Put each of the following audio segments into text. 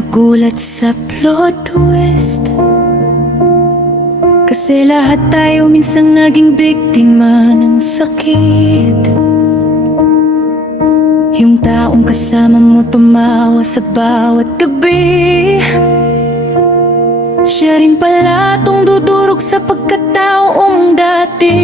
nagulat sa plot twist. Kasi lahat tayo minsan naging biktima ng sakit. Yung taong kasama mo tumawa sa bawat gabi, siya rin pala tong dudurog sa pagkataong dati.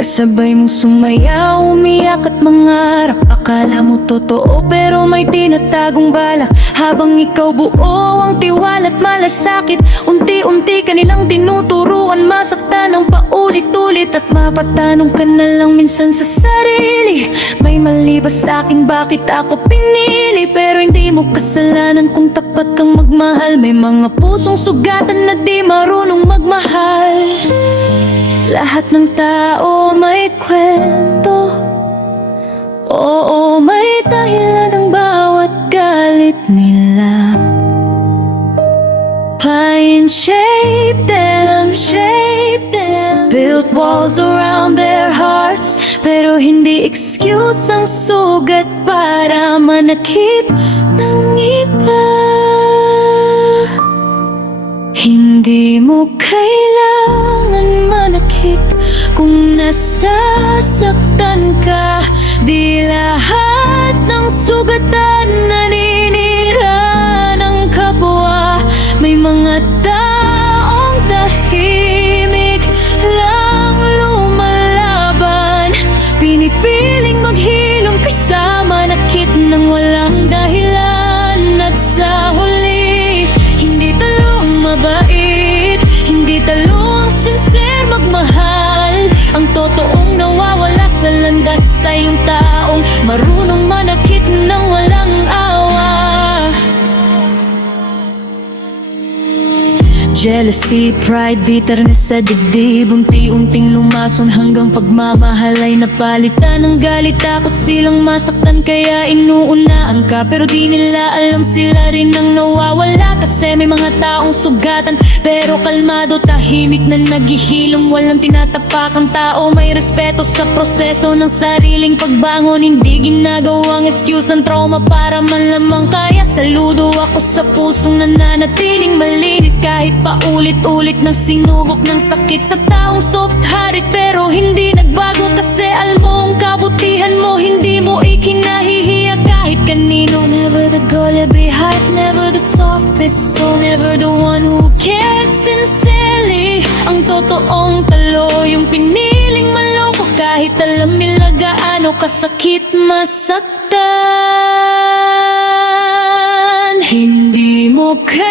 Kasabay mong sumayaw, umiyak at mangarap. Akala mo totoo pero may tinatagong balak. Habang ikaw buo ang tiwala at malasakit, unti-unti kanilang tinuturuan masaktan ng paulit-ulit. At mapatanong ka na lang minsan sa sarili, may mali ba sa'kin, bakit ako pinili? Pero hindi mo kasalanan kung tapat kang magmahal. May mga pusong sugatan na di marunong magmahal. Lahat ng tao may kwento, oo, may dahilan ng bawat galit nila. Pine shape them, built walls around their hearts. Pero hindi excuse ang sugat para manakit ng iba. Hindi mo kailangan manakit kung nasasaktan ka. Di lahat ng sugatan naninira ng kapwa. May mga taong tahimik lang lumalaban, pinipiling maghilom kaysa manakit ng walang dahilan. At sa huli, hindi talo ang mabait, hindi talo ang sincere magmahal. Ang totoong nawawala sa landas ay yung taong marunong manakit ng walang awa. Jealousy, pride, bitterness sa dibdib, unti-unting lumason hanggang pagmamahal ay napalitan ng galit. Takot silang masaktan kaya inuunaan ka, pero di nila alam sila rin ang nawawala. Kasi may mga taong sugatan pero kalmado, tahimik na naghihilom, walang tinatapakang tao. May respeto sa proseso ng sariling pagbangon, hindi ginagawang excuse ang trauma para man lamang. Kaya saludo ako sa pusong nananatiling malinis kahit paulit-ulit nang sinubok ng sakit. Sa taong soft-hearted pero hindi nagbago, kasi alam mo ang kabutihan mo, hindi mo ikinahihiya kahit kanino. Never the girl behind, never the softest soul, never the one who cared sincerely. Ang totoong talo, yung piniling maloko kahit alam nila gaano kasakit masaktan. Hindi mo kaya